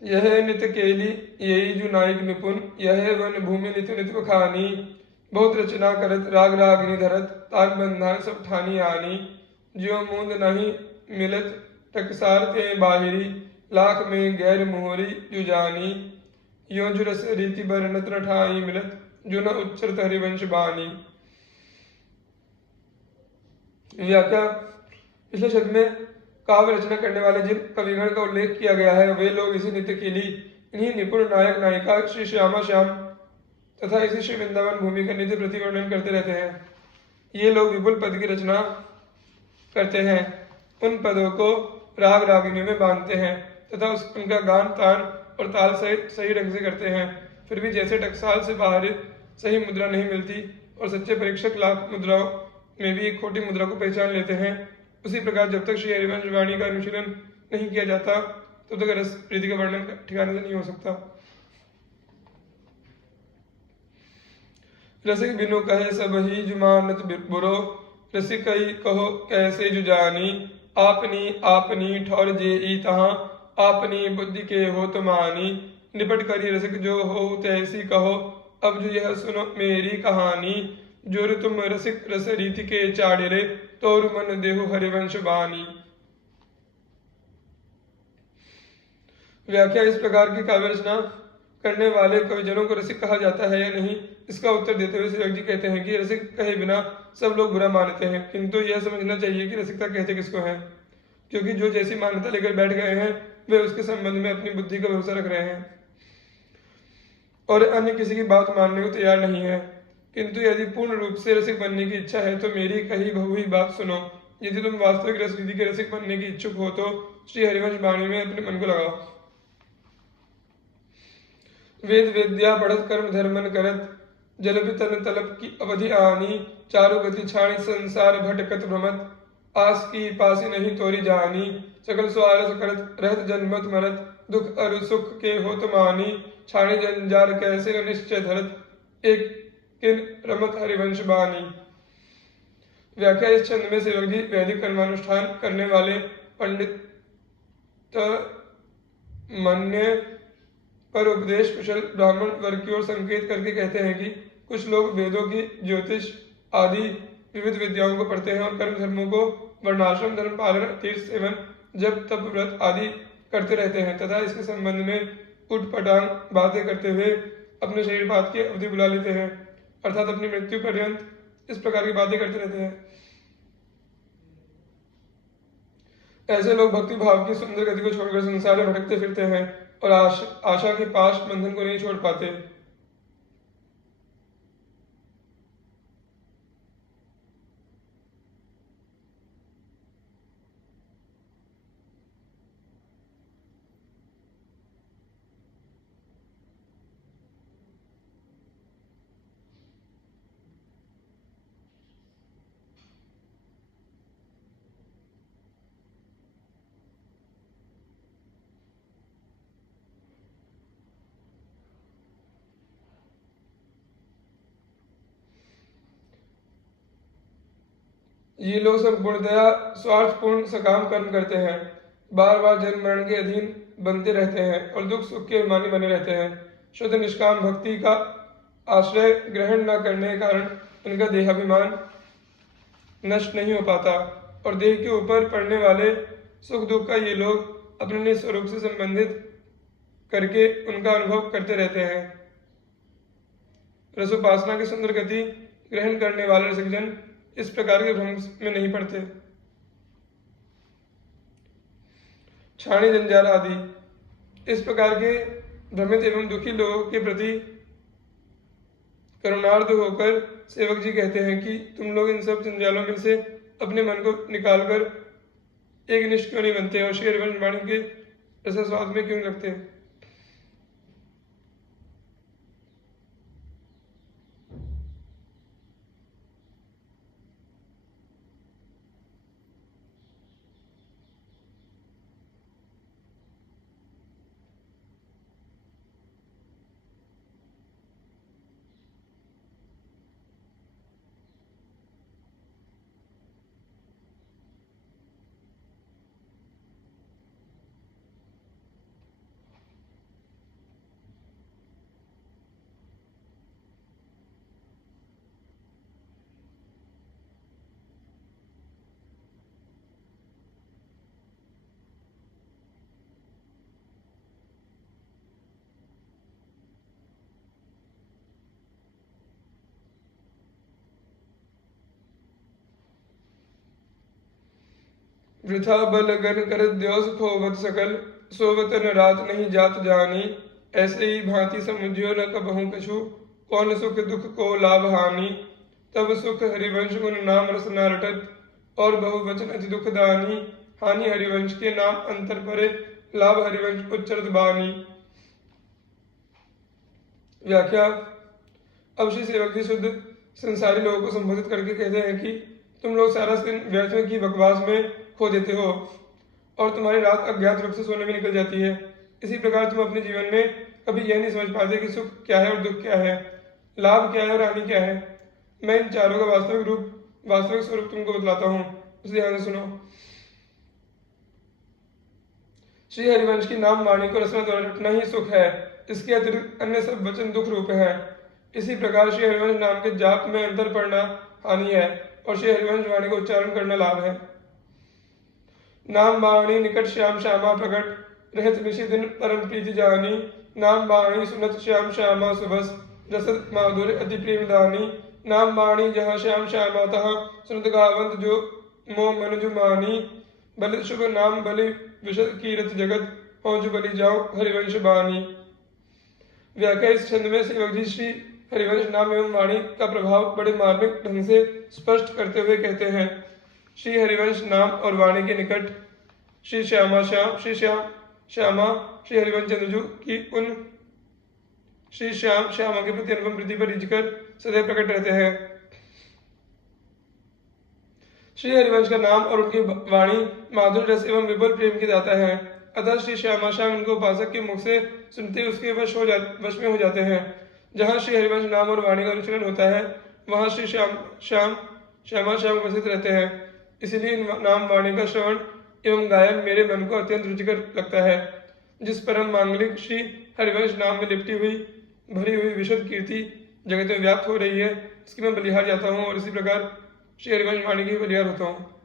यह नित केली यही जो नायक निपुण, यह वन भूमि नित नित बखानी। बहुत रचना करत राग रागिनी धरत, तान बंधान सब ठानी आनी। ज्यो मूंद नहीं मिलत टकसार ते बाहिरी, लाख में गैर मोहरी जुजानी। यो जो रस रीति बरनत न ठाई मिलत, जो न उच्चरत हरिवंश बानी। व्याख्या। पिछले शब्द में काव्य रचना करने वाले जिन कविगण का उल्लेख किया गया है वे लोग इसी नित्य केली, इन्हीं निपुण नायक नायिका श्री श्यामा श्याम तथा इसी श्री वृंदावन भूमि का नित्य प्रतिवर्णन करते रहते हैं। ये लोग विपुल पद की रचना करते हैं, उन पदों को राग रागिनियों में बांधते हैं तथा उनका गान तान और ताल सहित सही ढंग से करते हैं। फिर भी जैसे टकसाल से बाहर सही मुद्रा नहीं मिलती और सच्चे परीक्षक लाख मुद्राओं में भी एक खोटी मुद्रा को पहचान लेते हैं, उसी प्रकार जब तक श्री हरिवंश वाणी का अनुशीलन नहीं किया जाता तब तक रस प्रीति का वर्णन ठिकाने से नहीं हो सकता। रसिक बिनु कहे सब ही जुमानत बुरो, रसिक कहो कैसे जुजानी। आपनी आपनी ठौर जे तहाँ, आपनी बुद्धि के हो तुमानी। निपट करी रसिक जो हो तैसी कहो, अब जो यह सुनो मेरी कहानी। जोर तुम रसिक रस रीति के चाड़े, तोर मन देहु हरिवंश बानी। व्याख्या। इस प्रकार की काव्य रचना करने वाले कविजनों को रसिक कहा जाता है या नहीं, इसका उत्तर देते हुए सेवक जी कहते हैं कि रसिक कहे बिना सब लोग बुरा मानते हैं, किंतु यह समझना चाहिए कि रसिकता कहते किसको है, क्योंकि जो जैसी मान्यता लेकर बैठ गए हैं वे उसके संबंध में अपनी बुद्धि का भरोसा रख रहे हैं और अन्य किसी की बात मानने को तैयार नहीं है। किंतु यदि पूर्ण रूप से रसिक बनने की इच्छा है तो मेरी कही बहु ही बात सुनो। यदि तुम वास्तविक रस विधि के रसिक बनने की इच्छुक हो तो श्री हरिवंश वाणी में अपने मन को लगाओ। वेद वेद्या पढ़त कर्म धर्मन करत, जल भी तन तलब की अवधि आनी। चारु गति छाणी संसार भटकत भ्रमत, आस की पासी नहीं तोरी जानी। सकल स्वारस करत रहत जन्मत मरत, दुख अरु सुख के होत मानी। छाणी जंजार कैसे न निश्चय धरत, एक किन रमत हरिवंश बानी। व्याख्या। इस छंद में सेवक जी वैदिक कर्मानुष्ठान करने वाले पंडित मन्य पर उपदेश कुशल ब्राह्मण वर्ग की ओर संकेत करके कहते हैं कि कुछ लोग वेदों की ज्योतिष आदि विविध विद्याओं को पढ़ते हैं और कर्म धर्मों को वर्णाश्रम धर्म पालन तीर्थ सेवन जब तप व्रत आदि करते रहते हैं तथा इसके संबंध में उठपटांग बातें करते हुए अपने शरीर बात की अवधि बुला लेते हैं, अर्थात अपनी मृत्यु पर्यंत इस प्रकार की बातें करते रहते हैं। ऐसे लोग भक्ति भाव की सुंदर गति को छोड़कर संसार में भटकते फिरते हैं और आशा के पाश बंधन को नहीं छोड़ पाते। ये लोग संपूर्णतया स्वार्थपूर्ण सकाम कर्म करते हैं, बार बार जन्म मरण के अधीन बनते रहते हैं और दुख सुख के अभिमानी बने रहते हैं। शुद्ध निष्काम भक्ति का आश्रय ग्रहण न करने के कारण उनका देहाभिमान नष्ट नहीं हो पाता और देह के ऊपर पड़ने वाले सुख दुख का ये लोग अपने स्वरूप से संबंधित करके उनका अनुभव करते रहते हैं। रसोपासना की सुंदर गति ग्रहण करने वाले रसिकजन इस प्रकार के भ्रम में नहीं पड़ते। छाणी जंजाल आदि। इस प्रकार के भ्रमित एवं दुखी लोगों के प्रति करुणार्थ होकर सेवक जी कहते हैं कि तुम लोग इन सब जंजालों में से अपने मन को निकालकर एक निष्ठ क्यों नहीं बनते और श्री हरिवंश वाणी के रसस्वाद में क्यों लगते हैं। वृथा बल गन कर द्योस खोवत सकल, सोवत न रात नहीं जात जानी। ऐसे ही भांति समुझियो न कबहु कछु, कौन सुख दुख को लाभ हानि। तब सुख हरिवंश गुण नाम रस न रटत, और बहुवचन अति दुख दानी। हानि हरिवंश के नाम अंतर परे, लाभ हरिवंश उच्चरत बानी। व्याख्या। अब श्री सेवक जी शुद्ध संसारी लोगों को संबोधित करके कहते हैं कि तुम लोग सारा दिन व्यर्थ की बकवास में खो देते हो और तुम्हारी रात अज्ञात रूप से सोने में निकल जाती है। इसी प्रकार तुम अपने जीवन में कभी यह नहीं समझ पाते कि सुख क्या है और दुख क्या है, लाभ क्या है और हानि क्या है। मैं इन चारों का वास्तविक स्वरूप तुमको बतलाता हूँ, उसे ध्यान से सुनो। श्री हरिवंश की नाम वाणी को रचना द्वारा रटना ही सुख है, इसके अतिरिक्त अन्य सब वचन दुख रूप है। इसी प्रकार श्री हरिवंश नाम के जाप में अंतर पड़ना हानि है और श्री हरिवंश वाणी को उच्चारण करना लाभ है। नाम वाणी निकट श्याम श्यामा प्रकट, रहत निशि दिन परम प्रीति जानी। नाम वाणी सुनत श्याम श्यामा सुबस, रसद माधुर्य अति प्रेम दानी। नाम वाणी जहाँ श्याम श्यामा तहाँ, सुनत गावंत जो मोह मन जो मानी। बलि शुभ नाम बलि विशद कीरत जगत, हो जो बलि जाओ हरिवंश बानी। व्याख्या। इस छंद में सेवक जी श्री हरिवंश नाम एवं वाणी का प्रभाव बड़े मार्मिक ढंग से स्पष्ट करते हुए कहते हैं। श्री हरिवंश नाम और वाणी के निकट श्री श्यामा श्री हरिवंश चंद्रजू की उन श्री श्यामा के प्रति अनुपम प्रीति पर रिझकर सदैव प्रकट रहते हैं। श्री हरिवंश का नाम और उनकी वाणी माधुर्य रस एवं विपुल प्रेम की दाता है, अतः श्री श्याम उनको उपासक के मुख से सुनते उसके वश में हो जाते हैं। जहाँ श्री हरिवंश नाम और वाणी का अनुचरण होता है वहाँ श्री श्यामा उपस्थित रहते हैं। इसलिए नाम वाणी का श्रवण एवं गायन मेरे मन को अत्यंत रुचिकर लगता है। जिस परम मांगलिक श्री हरिवंश नाम में लिपटी हुई भरी हुई विशुद्ध कीर्ति जगत में व्याप्त हो रही है, इसकी मैं बलिहार जाता हूँ और इसी प्रकार श्री हरिवंश वाणी की बलिहार होता हूँ।